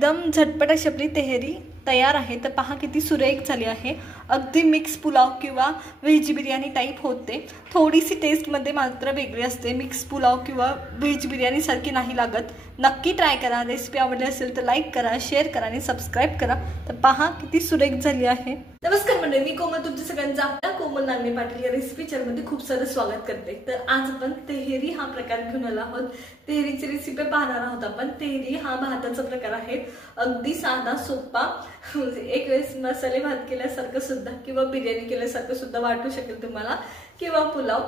एकदम झटपट अशी आपली तेहरी तयार आहे। तर पहा किती सुरेख झाली आहे। अगदी मिक्स पुलाव किंवा व्हेज बिर्याणी टाईप होते। थोडीशी टेस्टमध्ये मात्र वेगळी असते, मिक्स पुलाव किंवा व्हेज बिर्याणी सारखी नाही लागत। नक्की ट्राय करा। रेसिपी आवडली असेल तर लाईक करा, शेअर करा आणि सबस्क्राईब करा। तर पहा किती सुरेख झाली आहे। नमस्कार मंडळी, मी कोमल तुमच्या सगळ्यांचं आपल्या कोमल नागणे पाटील या रेसिपी चॅनलमध्ये खूप सारं स्वागत करते। तर आज आपण तेहरी हा प्रकार घेऊन आलो आहोत। तेहरीची रेसिपी पाहणार आहोत आपण। तेहरी हा भाताचा प्रकार आहे, अगदी साधा सोपा। एक वेळेस मसाले भात केल्यासारखं सुद्धा किंवा बिर्याणी केल्यासारखं सुद्धा वाटू शकेल तुम्हाला, किंवा पुलाव।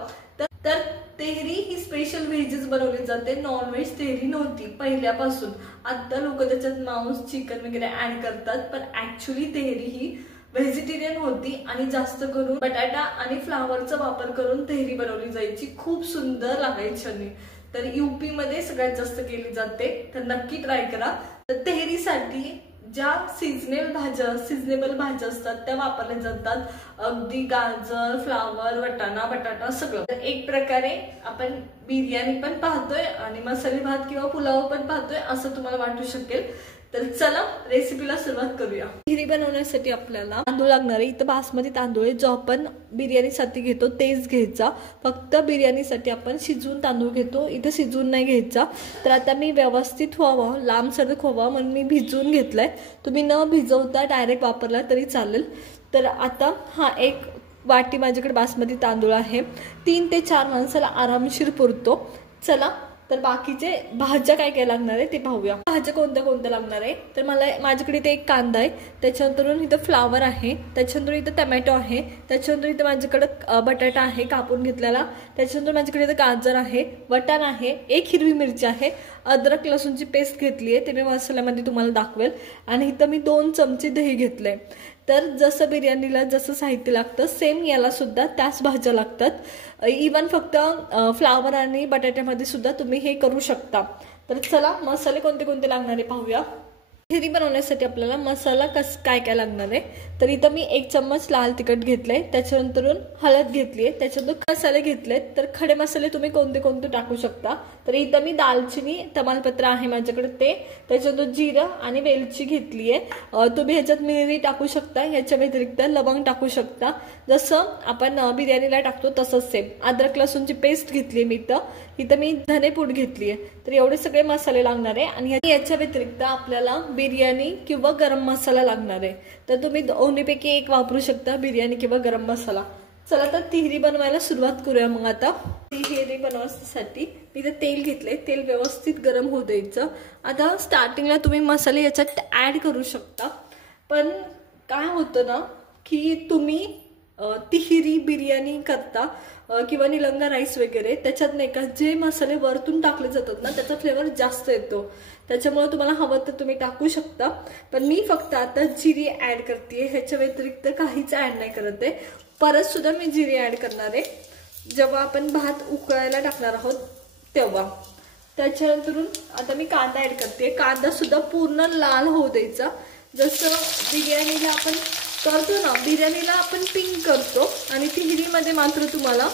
तर तेहरी ही स्पेशल व्हेजच बनवली जाते, नॉन व्हेज तेहरी नव्हती पहिल्यापासून। आता लोक त्याच्यात मांस चिकन वगैरे ऍड करतात, पण ऍक्च्युअली तेहरी ही व्हेजिटेरियन होती आणि जास्त करून बटाटा आणि फ्लावरचा वापर करून तेहरी बनवली जायची, खूप सुंदर लागायची आणि तर यूपी मध्ये सगळ्यात जास्त केली जाते। तर नक्की ट्राय करा। तर तेहरीसाठी ज्या सिजनेबल भाज्या असतात त्या वापरल्या जातात, अगदी गाजर, फ्लावर, वटाणा, बटाटा सगळं। तर एक प्रकारे आपण बिर्याणी पण पाहतोय आणि मसाले भात किंवा पुलाव पण पाहतोय असं तुम्हाला वाटू शकेल। तर चला रेसिपीला सुरुवात करूया। तेहरी बनवण्यासाठी आपल्याला तांदूळ लागणार आहे। इथं बासमती तांदूळ आहे, जो आपण बिर्याणीसाठी घेतो तेच घ्यायचा। फक्त बिर्याणीसाठी आपण शिजवून तांदूळ घेतो, इथं शिजवून नाही घ्यायचा। तर आता मी व्यवस्थित व्हावं, लांबसडक व्हावं म्हणून मी भिजवून घेतलाय। तुम्ही न भिजवता डायरेक्ट वापरला तरी चालेल। तर आता हा एक वाटी माझ्याकडे बासमती तांदूळ आहे, 3 ते 4 माणसाला आरामशीर पुरतो। चला तर बाकीचे भाज्या काय काय लागणार आहे ते पाहूया। भाज्या कोणत्या कोणत्या लागणार आहे तर माझ्याकडे इथे एक कांदा आहे, त्याच्यानंतर इथं फ्लावर आहे, त्याच्यानंतर इथं टमॅटो आहे, त्याच्यानंतर इथं माझ्याकडे बटाटा आहे कापून घेतलेला, त्याच्यानंतर माझ्याकडे इथं गाजर आहे, वटाणा आहे, एक हिरवी मिरची आहे, अद्रक लसूणची पेस्ट घेतली आहे, ते मी मसाल्यामध्ये तुम्हाला दाखवेल। आणि इथं मी 2 चमचे दही घेतलंय। तर जसं बिर्याणीला जसं साहित्य लागतं सेम याला सुद्धा त्याच भाज्या लागतात। इवन फक्त फ्लावर आणि बटाट्यामध्ये सुद्धा तुम्ही हे करू शकता। तर चला मसाले कोणते कोणते लागणार आहे पाहूया। तेहरी बनवण्यासाठी आपल्याला मसाला काय काय लागणार आहे तर इथं मी 1 चम्मच लाल तिखट घेतलंय, त्याच्यानंतर हळद घेतली आहे, त्याच्यानंतर मसाले घेतलेत। तर खडे मसाले तुम्ही कोणते कोणते टाकू शकता। तर इथं मी दालचिनी, तमालपत्र आहे माझ्याकडे ते, त्याच्यानंतर जिरं आणि वेलची घेतली आहे। तुम्ही ह्याच्यात मिरी टाकू शकता, ह्याच्या व्यतिरिक्त लवंग टाकू शकता, जसं आपण बिर्याणीला टाकतो तसंच सेम। अद्रक लसूणची पेस्ट घेतली मी इथं मी धनेपूड घेतली आहे। तर एवढे सगळे मसाले लागणार आहे। आणि याच्या व्यतिरिक्त आपल्याला बिर्याणी किंवा गरम मसाला लागणार आहे। तर तुम्ही दोन्हीपैकी एक वापरू शकता, बिर्याणी किंवा गरम मसाला। चला तर तेहरी बनवायला सुरुवात करूया। मग आता तेहरी बनवण्यासाठी मी इथं तेल घेतले, तेल व्यवस्थित गरम होऊ द्यायचं। आता स्टार्टिंगला तुम्ही मसाले याच्यात ऍड करू शकता, पण काय होतं ना की तुम्ही तिहेरी बिर्याणी करता किंवा निलंगा राईस वगैरे, त्याच्यात नाही का जे मसाले वरतून टाकले जातात ना त्याचा फ्लेवर जास्त येतो। त्याच्यामुळे तुम्हाला हवं तर तुम्ही टाकू शकता, पण मी फक्त आता जिरे ऍड करते, ह्याच्या व्यतिरिक्त काहीच ऍड नाही करत आहे। परत सुद्धा मी जिरे ऍड करणार आहे जेव्हा आपण भात उकळायला टाकणार आहोत तेव्हा। त्याच्यानंतर आता मी कांदा ऍड करते, कांदा सुद्धा पूर्ण लाल होऊ द्यायचा। जसं बिर्याणीला आपण करतो ना, बिर्याणीला आपण पिंक करतो आणि तिहेरीमध्ये मात्र तुम्हाला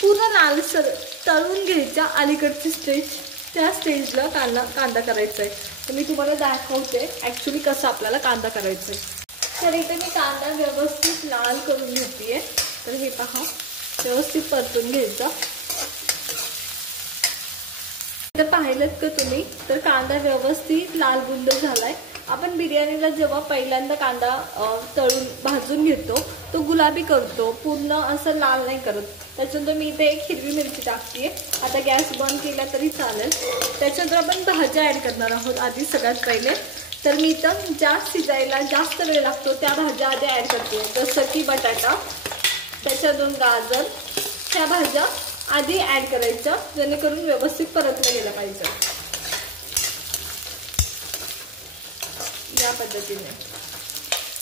पूर्ण लालसर तळून घ्यायच्या अलीकडची स्टेज, त्या स्टेजला कांदा करायचा आहे। तर मी तुम्हाला दाखवते ऍक्च्युली कसं आपल्याला कांदा करायचा आहे। तर इथे मी कांदा व्यवस्थित लाल करून घेते। तर हे पहा, व्यवस्थित परतून घ्यायचा। तर पाहिलं का तुम्ही, तर कांदा व्यवस्थित लाल बुंद झालाय। आपण बिर्याणीला जेव्हा पहिल्यांदा कांदा तळून भाजून घेतो तो गुलाबी करतो, पूर्ण असं लाल नाही करत। त्याच्यानंतर मी इथे एक हिरवी मिरची टाकते। आता गॅस बंद केला तरी चालेल। त्याच्यानंतर आपण भाज्या ऍड करणार आहोत आधी सगळ्यात पहिले। तर मी इथं ज्या शिजायला जास्त वेळ लागतो त्या भाज्या आधी ऍड करते, जसं की बटाटा, त्याच्यातून गाजर, ह्या भाज्या आधी ऍड करायच्या जेणेकरून व्यवस्थित परतलं गेलं पाहिजे या पद्धतीने।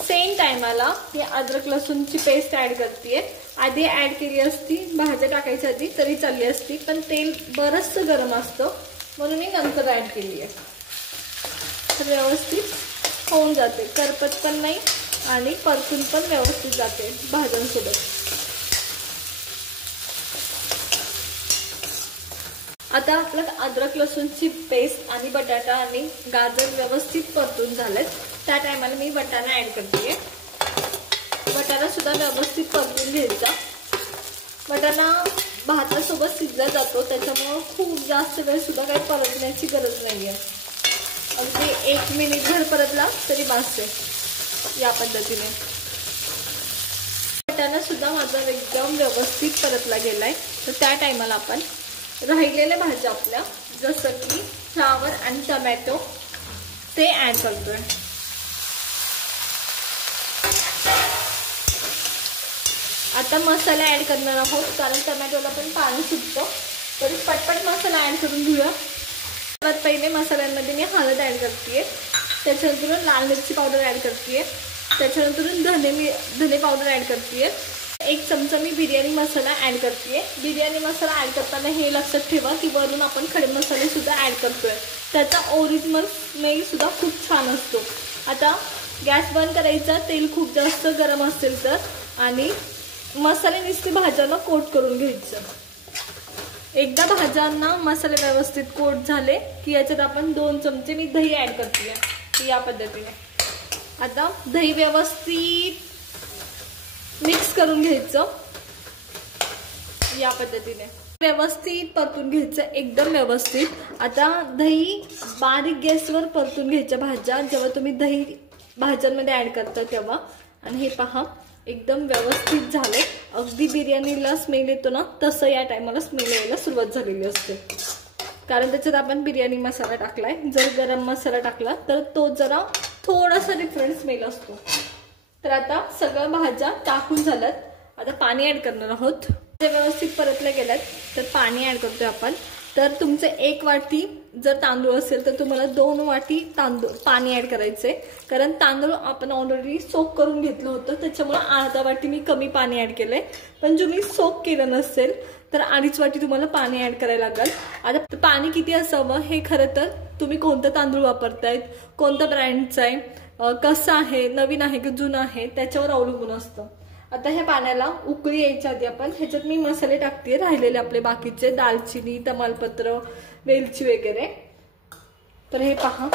सेम टाइमाला मी अद्रक लसूणची पेस्ट ऍड करते, आधी ऍड केली असती भाज्या टाकायच्या आधी तरी चालली असती, पण तेल बरंच गरम असतं म्हणून मी नंतर ऍड केली आहे। तर व्यवस्थित होऊन जाते, करपत पण नाही आणि परतून पण व्यवस्थित जाते भाज्यांसोबत। आता आपलं अद्रक लसूणची पेस्ट आणि बटाटा आणि गाजर व्यवस्थित परतून झालेत. त्या टायमाला मी वाटाणा ऍड करते. वाटाणा सुद्धा व्यवस्थित परतून घ्यायचा. वाटाणा भातासोबत शिजला जातो, त्याच्यामुळे खूप जास्त वेळ सुद्धा काही परतण्याची गरज नाहीये. अगदी 1 मिनिटभर परतला तरी बास आहे. या पद्धतीने वाटाणा सुद्धा माझा एकदम व्यवस्थित परतला गेलाय. तर त्या टायमाला आपण राहिलेल्या भाज्या आपल्या जसं की फ्लावर आणि टोमॅटो ते ऍड करतोय. आता मसाला ऍड करणार आहोत, कारण टोमॅटोला पण पाणी सुटतं. तरी पटपट मसाला ऍड करून घेऊया. सर्वात पहिले मसाल्यांमध्ये मी हळद ऍड करते, त्याच्यानंतर लाल मिरची पावडर ऍड करते, त्याच्यानंतर धने पावडर ऍड करते. 1 चमचा मी बिर्याणी मसाला ऍड करते. बिर्याणी मसाला ऍड करताना हे लक्षात ठेवा की वरून आपण खडे मसाले सुद्धा ऍड करतोय, त्याचा ओरिजिनल स्मेल सुद्धा खूप छान असतो. आता गॅस बंद करायचा, तेल खूप जास्त गरम असेल तर, आणि मसाले नुसते भाज्यांना कोट करून घ्यायचं. एकदा भाज्यांना मसाले व्यवस्थित कोट झाले की याच्यात आपण 2 चमचे मी दही ऍड करते. या पद्धतीने आता दही व्यवस्थित मिक्स करून घ्यायचं. या पद्धतीने व्यवस्थित परतून घ्यायचं, एकदम व्यवस्थित. आता दही बारीक गॅसवर परतून घ्यायच्या भाज्या जेव्हा तुम्ही दही भाज्यांमध्ये ऍड करता तेव्हा. आणि हे पहा एकदम व्यवस्थित झाले. अगदी बिर्याणीला स्मेल येतो ना, तसं या टायमाला स्मेल यायला सुरुवात झालेली असते, कारण त्याच्यात आपण बिर्याणी मसाला टाकलाय. जर गरम मसाला टाकला तर तो जरा थोडासा डिफरंट स्मेल असतो. तर आता सगळ्या भाज्या टाकून झाल्यात. आता पाणी ऍड करणार आहोत. ते व्यवस्थित परतल्या गेल्यात तर पाणी ऍड करतोय आपण. तर तुमचे 1 वाटी जर तांदूळ असेल तर तुम्हाला 2 वाटी पाणी ऍड करायचंय, कारण तांदूळ आपण ऑलरेडी सोक करून घेतलं होतं, त्याच्यामुळे अर्धा वाटी मी कमी पाणी ऍड केलंय. पण जो मी सोक केलं नसेल तर 2.5 वाटी तुम्हाला पाणी ऍड करायला लागेल. आता पाणी किती असावं हे खरं तर तुम्ही कोणतं तांदूळ वापरतायत, कोणत्या ब्रँडचं आहे, कसं आहे, नवीन आहे की जुनं आहे, त्याच्यावर अवलंबून असतं. आता ह्या पाण्याला उकळी यायच्या आधी आपण ह्याच्यात मी मसाले टाकते, राहिलेले आपले बाकीचे दालचिनी, तमालपत्र, वेलची वगैरे. तर हे पहा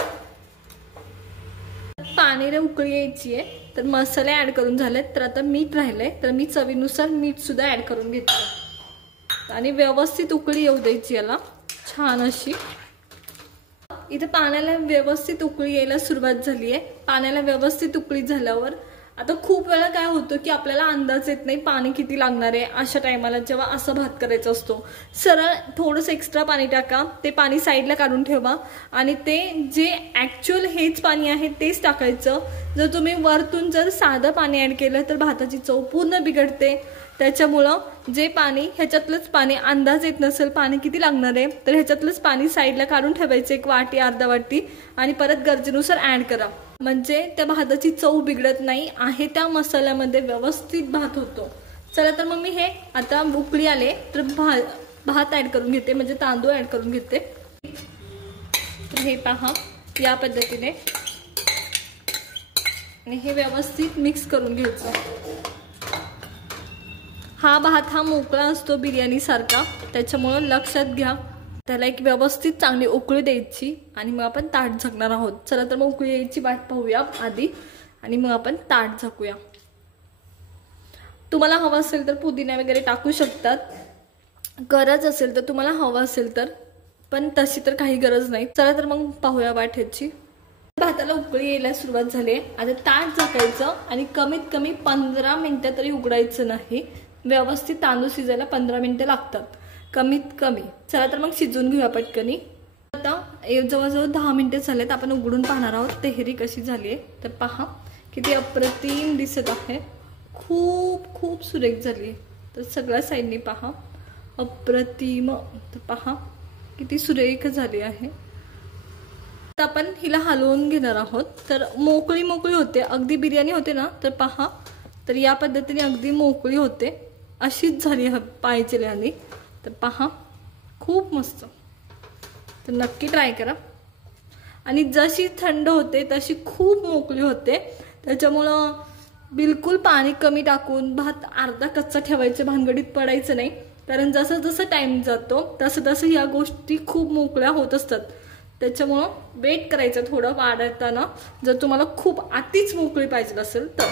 पाण्याला उकळी यायची आहे. तर मसाले ऍड करून झालेत. तर आता मीठ राहिलंय, तर मी चवीनुसार मीठ सुद्धा ऍड करून घेतलं आणि व्यवस्थित उकळी येऊ द्यायची याला छान अशी. इथे पाण्याला व्यवस्थित उकळी यायला सुरुवात झाली आहे. पाण्याला व्यवस्थित उकळी झाल्यावर आता खूप वेळा काय होतं की आपल्याला अंदाज येत नाही पाणी किती लागणार आहे. अशा टायमाला जेव्हा असं भात करायचा असतो, सरळ थोडंसं एक्स्ट्रा पाणी टाका, ते पाणी साईडला काढून ठेवा आणि ते जे ऍक्च्युअल हेच पाणी आहे तेच टाकायचं. जर तुम्ही वरतून जर साधं पाणी ऍड केलं तर भाताची चव पूर्ण बिघडते. त्याच्यामुळं जे पाणी ह्याच्यातलंच पाणी अंदाज येत नसेल पाणी किती लागणार आहे तर ह्याच्यातलंच पाणी साईडला काढून ठेवायचं 1 वाटी अर्धा वाटी आणि परत गरजेनुसार ऍड करा, म्हणजे त्या भाताची चव बिघडत नाही आहे, त्या मसाल्यामध्ये व्यवस्थित भात होतो. चला तर मग मी हे आता उकळी आले तर भात ऍड करून घेते, म्हणजे तांदूळ ऍड करून घेते. तर हे पहा या पद्धतीने आणि हे व्यवस्थित मिक्स करून घ्यायचं. हा भात हा मोकळा असतो बिर्याणी सारखा, त्याच्यामुळं लक्षात घ्या. त्याला एक व्यवस्थित चांगली उकळी द्यायची आणि मग आपण ताट झाकणार आहोत. चला तर मग उकळी यायची वाट पाहूया आधी आणि मग आपण ताट झाकूया. तुम्हाला हवं असेल तर पुदिना वगैरे टाकू शकतात, गरज असेल तर तुम्हाला हवं असेल तर, पण तशी तर काही गरज नाही. चला तर मग पाहूया वाट ह्याची. भाताला उकळी यायला सुरुवात झाली. आता ताट झाकायचं आणि कमीत कमी 15 मिनिटं तरी उघडायचं नाही. व्यवस्थित तांदूळ शिजायला 15 मिनिटं लागतात कमीत कमी. चला तर मग शिजून घेऊया पटकनी. आता जवळजवळ 10 मिनिटं झालेत. आपण उघडून पाहणार आहोत तेहरी कशी झाली आहे. तर पहा किती अप्रतिम दिसत आहे, खूप खूप सुरेख झाली आहे. तर सगळ्या साईडनी पहा अप्रतिम. तर पहा किती सुरेख झाली आहे. तर आपण हिला हलवून घेणार आहोत. तर मोकळी मोकळी होते, अगदी बिर्याणी होते ना, तर पहा तर या पद्धतीने अगदी मोकळी होते, अशीच झाली पाहिजे आणि. तर पहा खूप मस्त. तर नक्की ट्राय करा. आणि जशी थंड होते तशी खूप मोकळी होते, त्याच्यामुळं बिलकुल पाणी कमी टाकून भात अर्धा कच्चा ठेवायचं, भानगडीत पडायचं नाही. कारण जसं जसं टाइम जातो तसं तसं ह्या गोष्टी खूप मोकळ्या होत असतात. त्याच्यामुळं वेट करायचं थोडं वाढताना, जर तुम्हाला खूप आतीच मोकळी पाहिजे असेल तर.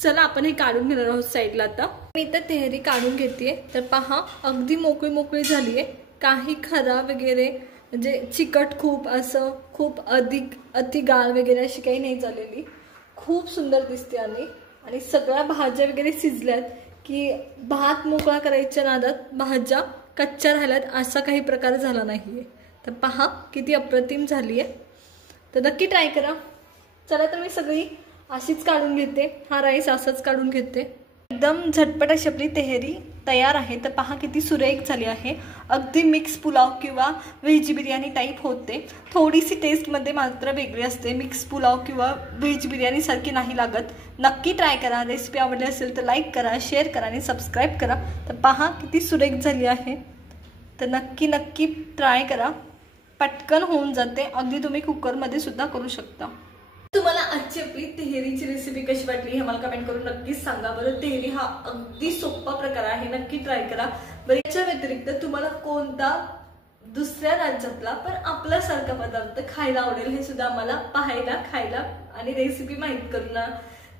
चला आपण हे काढून घेणार आहोत साईडला. आता मी तर तेहरी काढून घेते. तर पहा अगदी मोकळी मोकळी झाली आहे, काही खराब वगैरे म्हणजे चिकट खूप असं खूप अति गाळ वगैरे अशी काही नाही झालेली. खूप सुंदर दिसते आणि सगळ्या भाज्या वगैरे शिजल्यात की भात मोकळा करायच्या नादात भाज्या कच्च्या राहिल्यात असा काही प्रकार झाला नाहीये. तर पहा किती अप्रतिम झाली आहे. तर नक्की ट्राय करा. चला तर मी सगळी अशीच काढून घेते, हा राईस असाच काढून घेते. एकदम झटपट अशी आपली तेहरी तयार आहे. तर पहा किती सुरेख झाली आहे. अगदी मिक्स पुलाव किंवा व्हेज बिर्याणी टाईप होते. थोडीशी टेस्टमध्ये मात्र वेगळी असते. मिक्स पुलाव किंवा व्हेज बिर्याणीसारखी नाही लागत. नक्की ट्राय करा. रेसिपी आवडली असेल तर लाईक करा, शेअर करा आणि सबस्क्राईब करा. तर पहा किती सुरेख झाली आहे. तर नक्की नक्की ट्राय करा. पटकन होऊन जाते. अगदी तुम्ही कुकरमध्ये सुद्धा करू शकता. तुम्हाला आजची आपली तेहरीची रेसिपी कशी वाटली हे मला कमेंट करून नक्कीच सांगा बरं. तेहरी हा अगदी सोपा प्रकार आहे, नक्की ट्राय करा बरं. याच्या व्यतिरिक्त तुम्हाला कोणता दुसऱ्या राज्यातला पण आपल्यासारखा पदार्थ खायला आवडेल हे सुद्धा आम्हाला पाहायला, खायला आणि रेसिपी माहित करून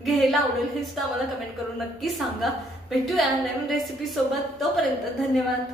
घ्यायला आवडेल हे सुद्धा आम्हाला कमेंट करून नक्की सांगा. भेटूया नवीन रेसिपी सोबत. तोपर्यंत धन्यवाद.